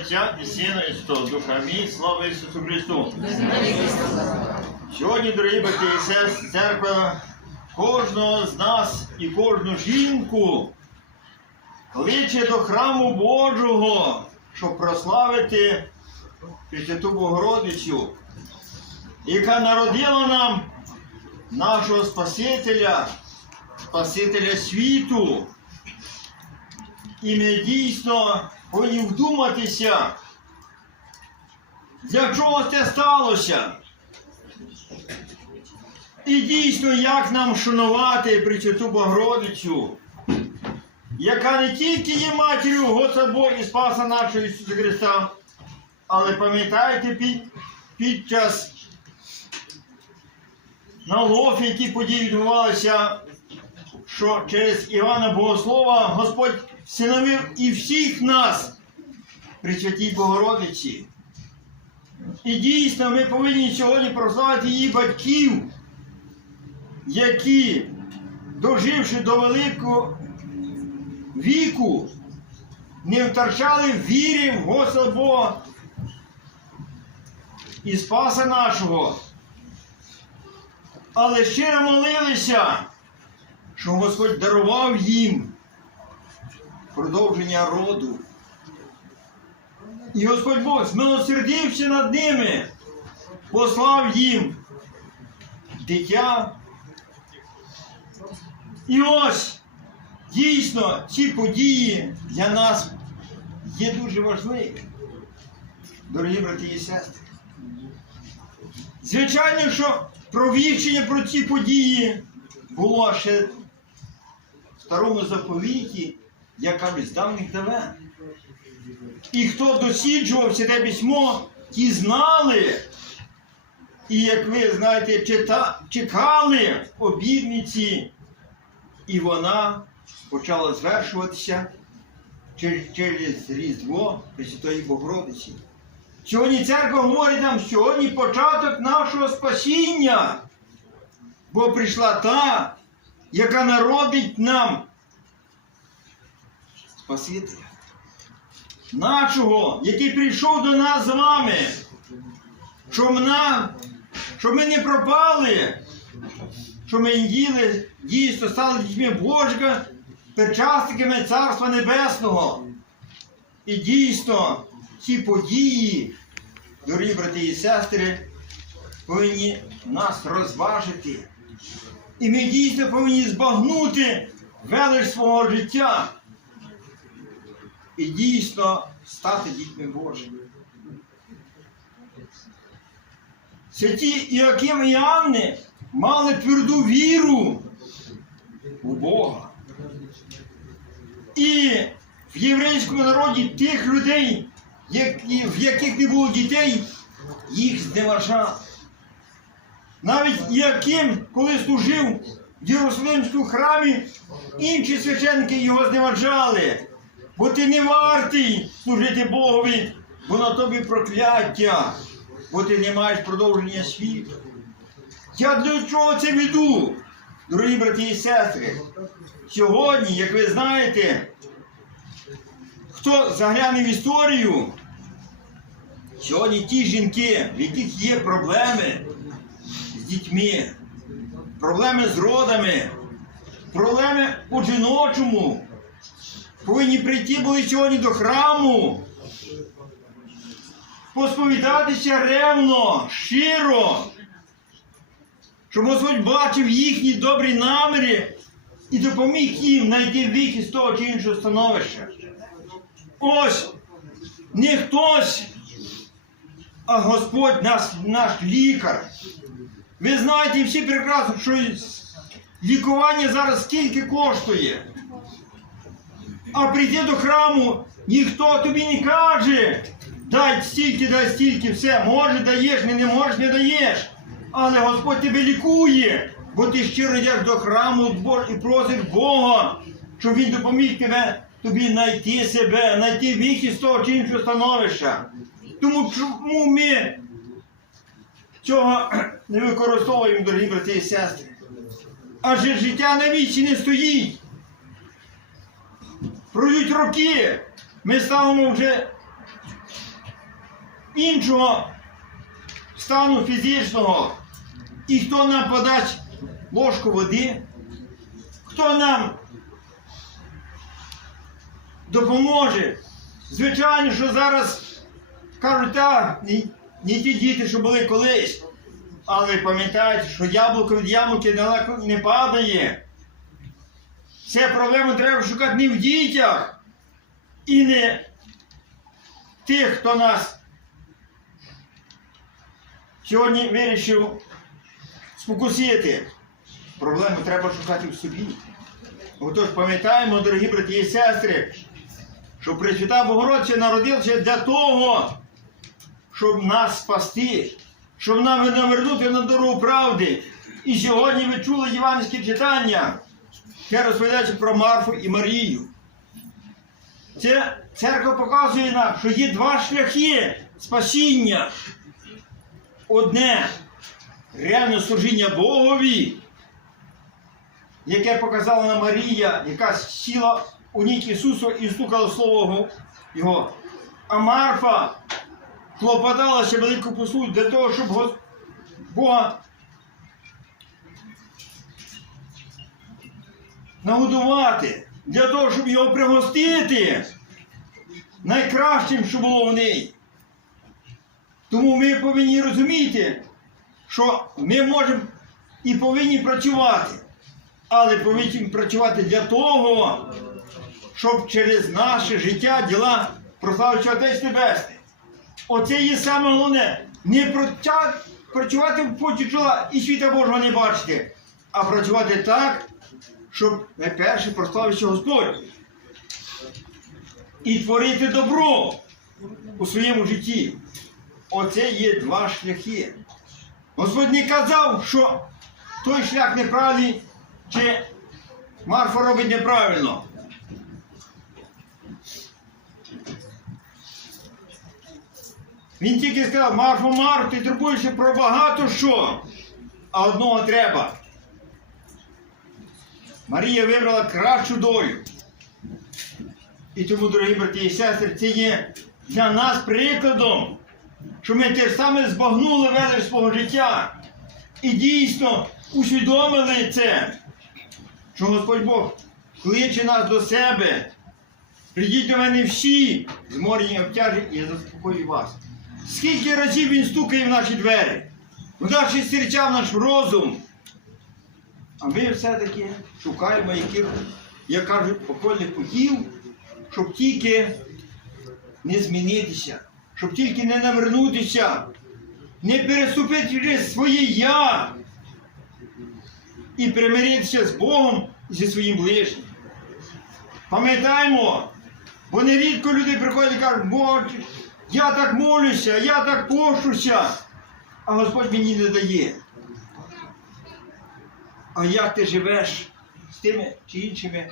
Отця і Сина і Святого Духа. Амінь. Слава Ісусу Христу. Сьогодні, дорогі брати і сестри, церква кожного з нас і кожну жінку кличе до храму Божого, щоб прославити Пресвяту Богородицю, яка народила нам нашого Спасителя, Спасителя світу. І ми дійсно повинні вдуматися, для чого це сталося. І дійсно, як нам шанувати Пресвяту Богородицю, яка не тільки є матір'ю Господа і Спаса нашого Ісуса Христа, але пам'ятаєте під, під час на Голгофі, які події відбувалися, що через Івана Богослова Господь всиновив і всіх нас при Святій Богородиці. І дійсно ми повинні сьогодні прославити її батьків, які, доживши до великого віку, не втрачали віри в Господа Бога і Спаса нашого, але щиро молилися, що Господь дарував їм продовження роду. І Господь Бог змилосердився над ними, послав їм дитя. І ось дійсно ці події для нас є дуже важливі, дорогі брати і сестри. Звичайно, що провіщення про ці події було ще в старому заповіті, як кажуть, з давніх давен. І хто досліджував святе письмо, ті знали. І як ви знаєте, чита, чекали обідниці, і вона почала звершуватися через Різдво Пресвятої Богородиці. Сьогодні церква говорить нам, сьогодні початок нашого спасіння, бо прийшла та, яка народить нам Спасителя. Нашого, який прийшов до нас з вами, щоб, на, щоб ми не пропали, щоб ми їли, дійсно стали дітьми Божого, причасниками Царства Небесного. І дійсно ці події, дорогі брати і сестри, повинні нас розважити. І ми дійсно повинні збагнути велич свого життя і дійсно стати дітьми Божими. Святі Іаким і Анни мали тверду віру у Бога. І в єврейському народі тих людей, які, в яких не було дітей, їх зневажали. Навіть Іаким, коли служив в Єрусалимському храмі, інші священники його зневажали. Бо ти не вартий служити Богові, бо на тобі прокляття, бо ти не маєш продовження світу. Я для чого це веду, дорогі брати і сестри? Сьогодні, як ви знаєте, хто загляне в історію, сьогодні ті жінки, в яких є проблеми з дітьми, проблеми з родами, проблеми у жіночому повинні прийти були сьогодні до храму, посповідатися ревно, щиро, щоб Господь бачив їхні добрі наміри і допоміг їм знайти вихід з того чи іншого становища. Ось не хтось, а Господь наш, наш лікар. Ви знаєте всі прекрасно, що лікування зараз скільки коштує. А прийди до храму, ніхто тобі не каже, дай стільки, дай стільки, все, може даєш, не, не можеш, не даєш. Але Господь тебе лікує, бо ти щиро йдеш до храму і просиш Бога, щоб Він допоміг тебе, тобі знайти себе, знайти вихід з того чи іншого становища. Тому чому ми цього не використовуємо, дорогі брати і сестри? Адже життя на вічі не стоїть. Пройдуть роки, ми ставимо вже іншого стану фізичного. І хто нам подасть ложку води, хто нам допоможе. Звичайно, що зараз кажуть, так, не, ті діти, що були колись. Але пам'ятайте, що яблуко від яблуки далеко не падає. Це проблему треба шукати не в дітях і не тих, хто нас сьогодні вирішив спокусити. Проблему треба шукати в собі. Отож пам'ятаємо, дорогі брати і сестри, що Пресвята Богородця народилася для того, щоб нас спасти, щоб нам навернути на дорогу правди. І сьогодні ви чули євангельське читання, яке розповідається про Марфу і Марію. Це церква показує нам, що є два шляхи спасіння. Одне реальне служіння Богові, яке показала нам Марія, яка сіла у ніч Ісусу і слухала Слово Його. А Марфа клопоталася велику послугу для того, щоб Бога нагодувати, для того, щоб його пригостити найкращим, що було в неї. Тому ми повинні розуміти, що ми можемо і повинні працювати, але повинні працювати для того, щоб через наше життя діла прославився Отець Небесний. Оце є саме головне. Не працювати в поті чола і світа Божого не бачити, а працювати так, щоб найперше прославився Господь. І творити добро у своєму житті. Оце є два шляхи. Господь не казав, що той шлях неправильний, чи Марфа робить неправильно. Він тільки сказав, Марфо, Марфо, ти турбуєшся про багато що, а одного треба. Марія вибрала кращу долю. І тому, дорогі брати і сестри, це є для нас прикладом, що ми те ж саме збагнули велич свого життя. І дійсно усвідомили це, що Господь Бог кличе нас до себе. Прийдіть до мене всі, зморені обтяжі, і я заспокою вас. Скільки разів він стукає в наші двері, в наші серця, в наш розум. А ми все-таки шукаємо яких, як кажуть, окольних путів, щоб тільки не змінитися, щоб тільки не навернутися, не переступити через своє я і примиритися з Богом і зі своїм ближнім. Пам'ятаємо, бо нерідко люди приходять і кажуть, Боже, я так молюся, я так пощуся, а Господь мені не дає. А як ти живеш з тими чи іншими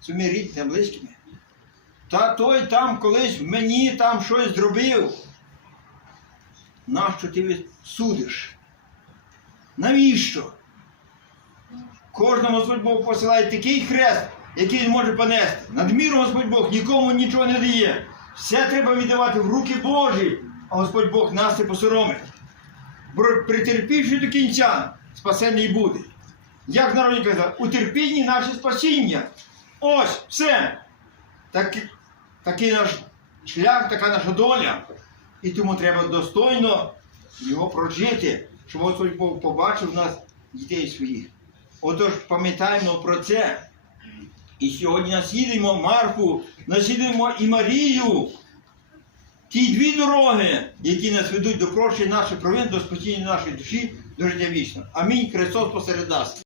своїми рідними, близькими? Та той там колись мені там щось зробив. Нащо ти судиш? Навіщо? Кожному Господь Бог посилає такий хрест, який він може понести. Надміру Господь Бог нікому нічого не дає. Все треба віддавати в руки Божі, а Господь Бог нас не посоромить. Притерпівши до кінця, спасений буде. Як народі казав, у терпінні наше спасіння. Ось, все. Так, такий наш шлях, така наша доля. І тому треба достойно його прожити, щоб Господь Бог побачив нас дітей своїх. Отож, пам'ятаємо про це. І сьогодні наслідуємо Марку, наслідуємо і Марію. Ті дві дороги, які нас ведуть до прощення наших провин, до спасіння нашої душі, до життя вічного. Амінь. Христос посеред нас.